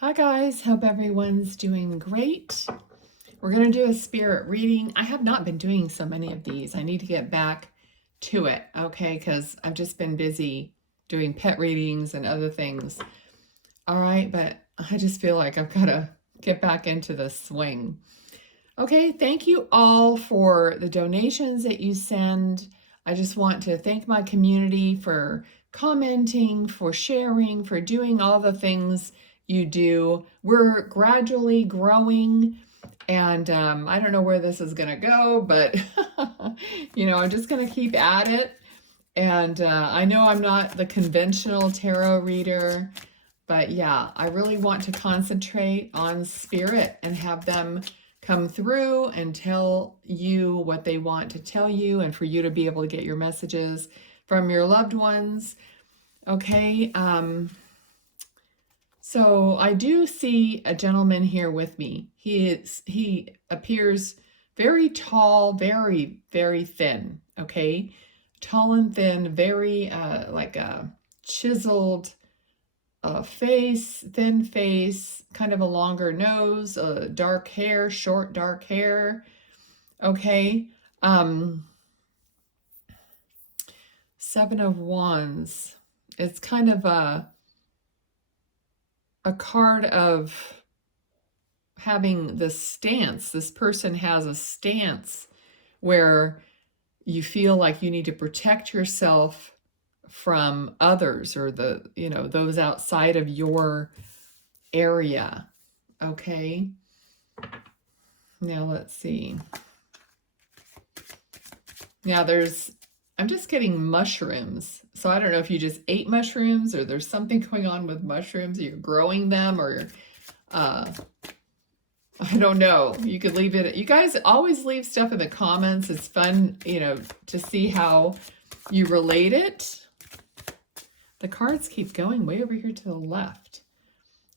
Hi guys, hope everyone's doing great. We're going to do a spirit reading. I have not been doing so many of these. I need to get back to it, okay, because I've just been busy doing pet readings and other things. All right, but I just feel like I've got to get back into the swing. Okay, thank you all for the donations that you send. I just want to thank my community for commenting, for sharing, for doing all the things you do. We're gradually growing, and I don't know where this is going to go, but I'm just going to keep at it. And I know I'm not the conventional tarot reader, but yeah, I really want to concentrate on spirit and have them come through and tell you what they want to tell you, and for you to be able to get your messages from your loved ones. Okay, so I do see a gentleman here with me. He appears very tall, very, very thin, okay? Tall and thin, very like a chiseled face, thin face, kind of a longer nose, dark hair, short dark hair. Okay. Seven of Wands. It's kind of a card of having this stance. This person has a stance where you feel like you need to protect yourself from others, or those outside of your area. Okay, now let's see. Now I'm just getting mushrooms, so I don't know if you just ate mushrooms or there's something going on with mushrooms, or you're growing them, or I don't know. You could leave it. You guys always leave stuff in the comments. It's fun, to see how you relate it. The cards keep going way over here to the left.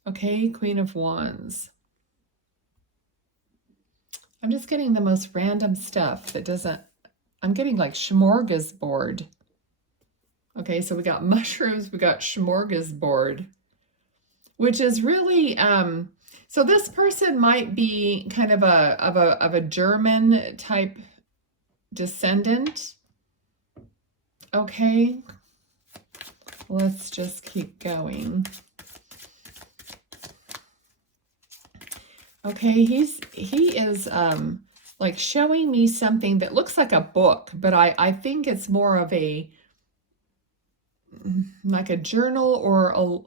Okay, Queen of Wands. I'm just getting the most random stuff that doesn't... I'm getting like smorgasbord. Okay, so we got mushrooms, we got smorgasbord, which is really... so this person might be kind of a German type descendant. Okay, let's just keep going. Okay, he is like showing me something that looks like a book, but I think it's more of like a journal, or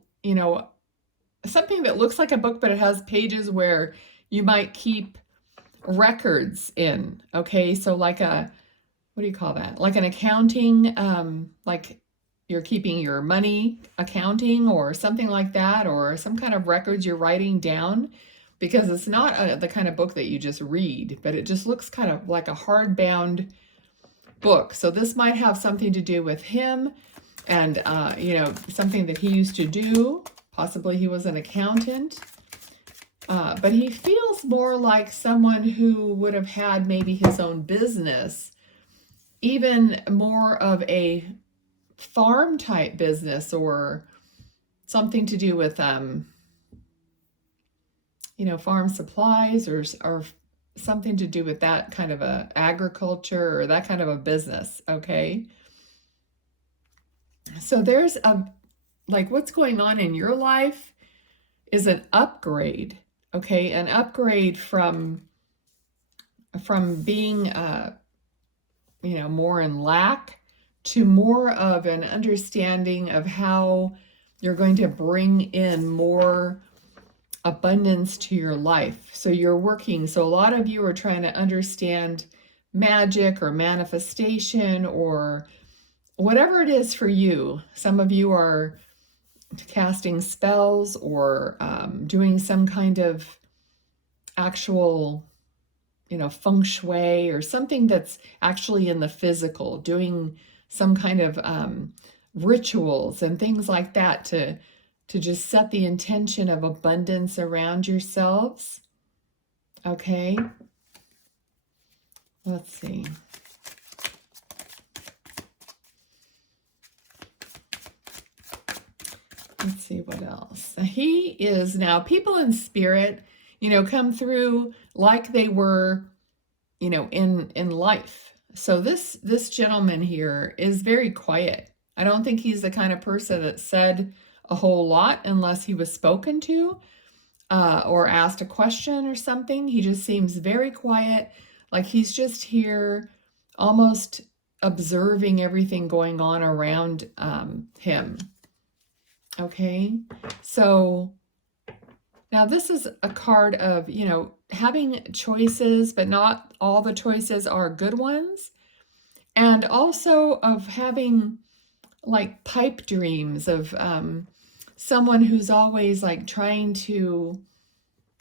something that looks like a book, but it has pages where you might keep records in. Okay, so like what do you call that? Like an accounting, like you're keeping your money accounting or something like that, or some kind of records you're writing down, because it's not the kind of book that you just read, but it just looks kind of like a hardbound book. So this might have something to do with him, and something that he used to do. Possibly he was an accountant, but he feels more like someone who would have had maybe his own business, even more of a farm type business, or something to do with farm supplies, or something to do with that kind of a agriculture, or that kind of a business. Okay, so there's like what's going on in your life is an upgrade. Okay, an upgrade from being more in lack to more of an understanding of how you're going to bring in more abundance to your life. So you're working. So a lot of you are trying to understand magic or manifestation, or whatever it is for you. Some of you are casting spells, or doing some kind of actual feng shui, or something that's actually in the physical, doing some kind of rituals and things like that to just set the intention of abundance around yourselves. Okay, let's see. Let's see what else. He is now, people in spirit, come through like they were, in life. So this gentleman here is very quiet. I don't think he's the kind of person that said a whole lot unless he was spoken to or asked a question or something. He just seems very quiet, like he's just here almost observing everything going on around him. Okay, so now this is a card of, having choices, but not all the choices are good ones. And also of having like pipe dreams of someone who's always like trying to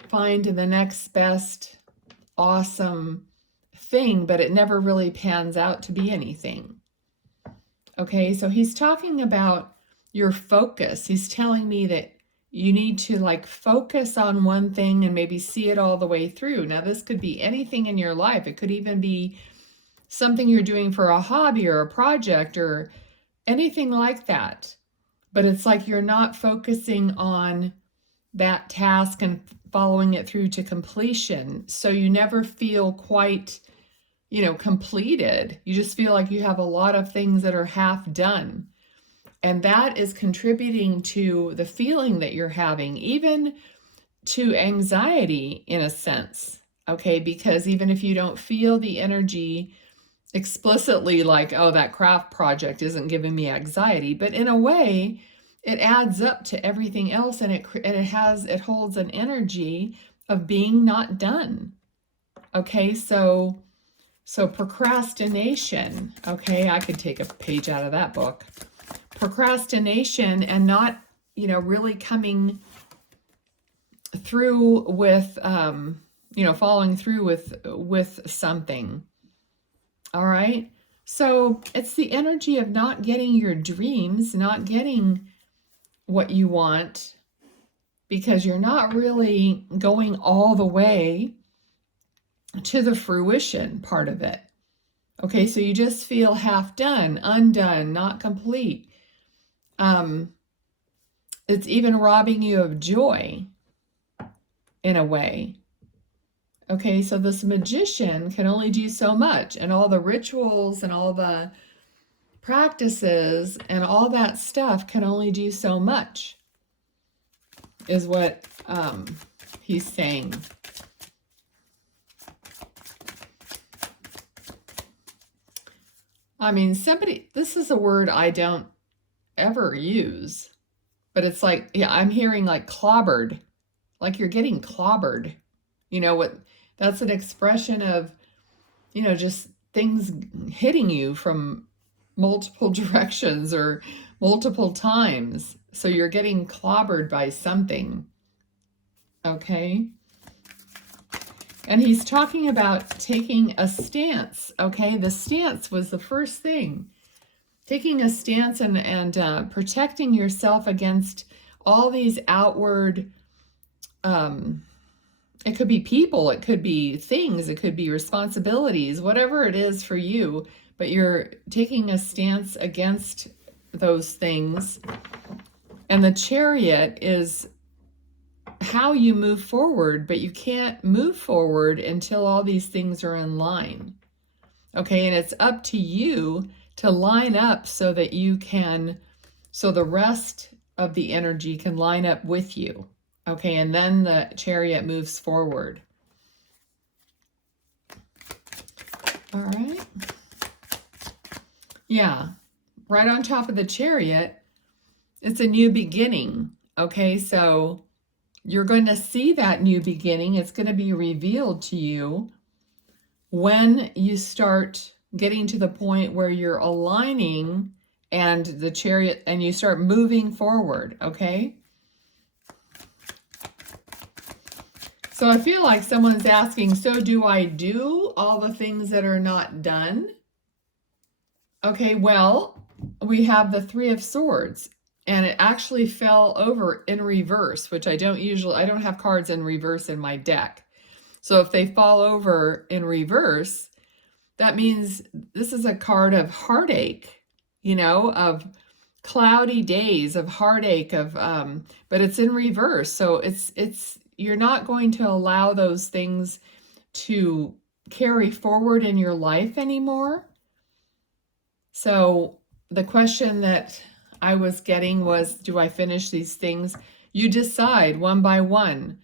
find the next best awesome thing, but it never really pans out to be anything. Okay, so he's talking about your focus. He's telling me that you need to like focus on one thing and maybe see it all the way through. Now, this could be anything in your life. It could even be something you're doing for a hobby or a project or anything like that. But it's like you're not focusing on that task and following it through to completion. So you never feel quite, completed. You just feel like you have a lot of things that are half done. And that is contributing to the feeling that you're having, even to anxiety in a sense, okay? Because even if you don't feel the energy explicitly like, oh, that craft project isn't giving me anxiety, but in a way, it adds up to everything else, and it holds an energy of being not done, okay? So procrastination, okay? I could take a page out of that book. Procrastination and not, really coming through with, following through with something. All right. So it's the energy of not getting your dreams, not getting what you want, because you're not really going all the way to the fruition part of it. Okay. So you just feel half done, undone, not complete. It's even robbing you of joy in a way. Okay, so this magician can only do so much, and all the rituals and all the practices and all that stuff can only do so much, is what he's saying. I mean, this is a word I don't ever use, but it's like, yeah, I'm hearing like clobbered, like you're getting clobbered. That's an expression of, just things hitting you from multiple directions or multiple times. So you're getting clobbered by something. Okay. And he's talking about taking a stance. Okay. The stance was the first thing. Taking a stance and protecting yourself against all these outward, it could be people, it could be things, it could be responsibilities, whatever it is for you, but you're taking a stance against those things. And the Chariot is how you move forward, but you can't move forward until all these things are in line. Okay, and it's up to you to line up so that so the rest of the energy can line up with you. Okay, and then the Chariot moves forward. All right. Yeah, right on top of the Chariot, it's a new beginning. Okay, so you're going to see that new beginning. It's going to be revealed to you when you start getting to the point where you're aligning and the Chariot, and you start moving forward, okay? So I feel like someone's asking, so do I do all the things that are not done? Okay, well, we have the Three of Swords, and it actually fell over in reverse, which I don't have cards in reverse in my deck. So if they fall over in reverse, that means this is a card of heartache, of cloudy days of heartache but it's in reverse. So you're not going to allow those things to carry forward in your life anymore. So the question that I was getting was, do I finish these things? You decide one by one.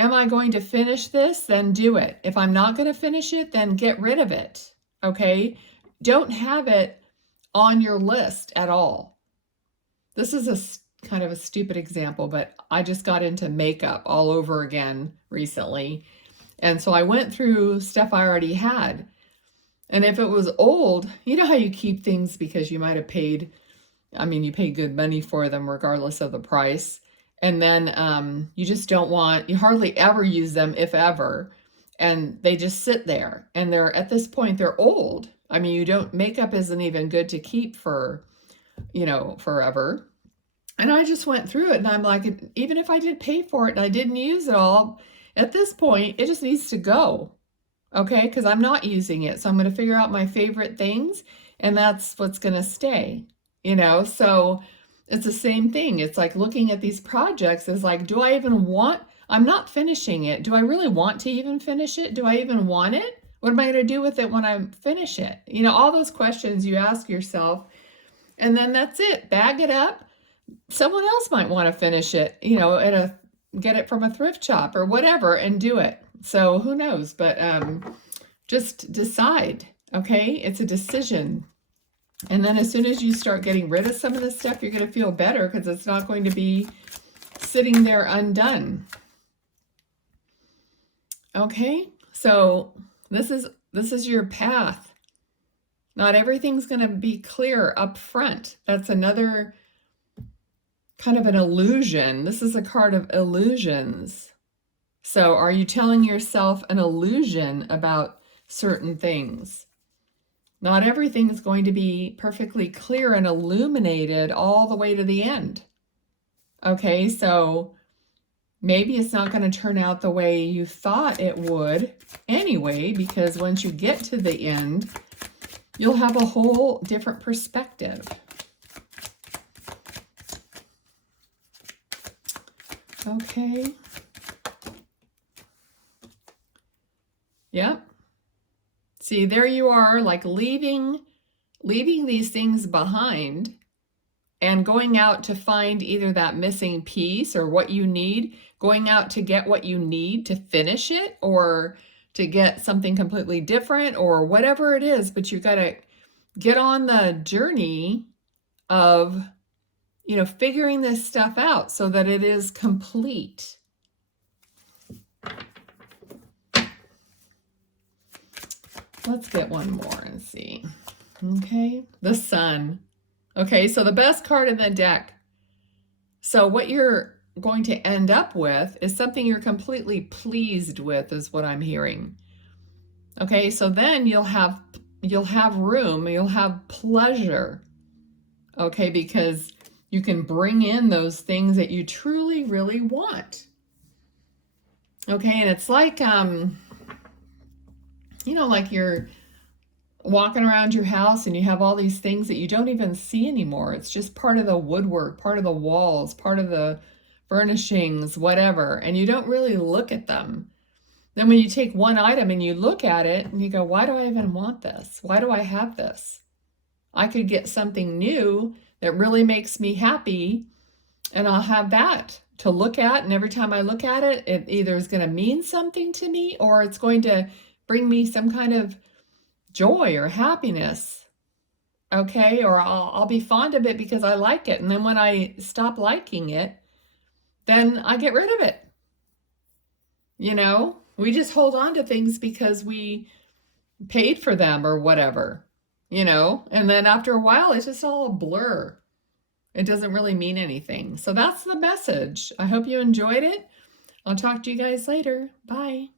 Am I going to finish this? Then do it. If I'm not going to finish it, then get rid of it. Okay? Don't have it on your list at all. This is a kind of a stupid example, but I just got into makeup all over again recently. And so I went through stuff I already had. And if it was old, you know how you keep things because you might have paid, you pay good money for them regardless of the price. And then you just don't you hardly ever use them, if ever. And they just sit there. And at this point, they're old. Makeup isn't even good to keep for, forever. And I just went through it and I'm like, even if I did pay for it and I didn't use it all, at this point, it just needs to go. Okay, because I'm not using it. So I'm going to figure out my favorite things and that's what's going to stay, So it's the same thing. It's like looking at these projects is like, I'm not finishing it. Do I really want to even finish it? Do I even want it? What am I going to do with it when I finish it? All those questions you ask yourself. And then that's it. Bag it up. Someone else might want to finish it, get it from a thrift shop or whatever and do it. So who knows? But just decide, okay? It's a decision. And then as soon as you start getting rid of some of this stuff, you're going to feel better because it's not going to be sitting there undone. Okay? So this is your path. Not everything's going to be clear up front. That's another kind of an illusion. This is a card of illusions. So are you telling yourself an illusion about certain things? Not everything is going to be perfectly clear and illuminated all the way to the end. Okay, so maybe it's not going to turn out the way you thought it would anyway, because once you get to the end, you'll have a whole different perspective. Okay. Yep. See, there you are, like leaving these things behind and going out to find either that missing piece or what you need, going out to get what you need to finish it or to get something completely different or whatever it is, but you got to get on the journey of, figuring this stuff out so that it is complete. Let's get one more and see. Okay, the Sun. Okay, so the best card in the deck. So what you're going to end up with is something you're completely pleased with, is what I'm hearing. Okay, so then you'll have room, you'll have pleasure. Okay, because you can bring in those things that you truly, really want. Okay, and it's like, like you're walking around your house and you have all these things that you don't even see anymore. It's just part of the woodwork, part of the walls, part of the furnishings, whatever, and you don't really look at them. Then when you take one item and you look at it and you go, why do I even want this? Why do I have this? I could get something new that really makes me happy and I'll have that to look at. And every time I look at it, it either is going to mean something to me or it's going to bring me some kind of joy or happiness. Okay, or I'll be fond of it because I like it. And then when I stop liking it, then I get rid of it. We just hold on to things because we paid for them or whatever, and then after a while, it's just all a blur. It doesn't really mean anything. So that's the message. I hope you enjoyed it. I'll talk to you guys later. Bye.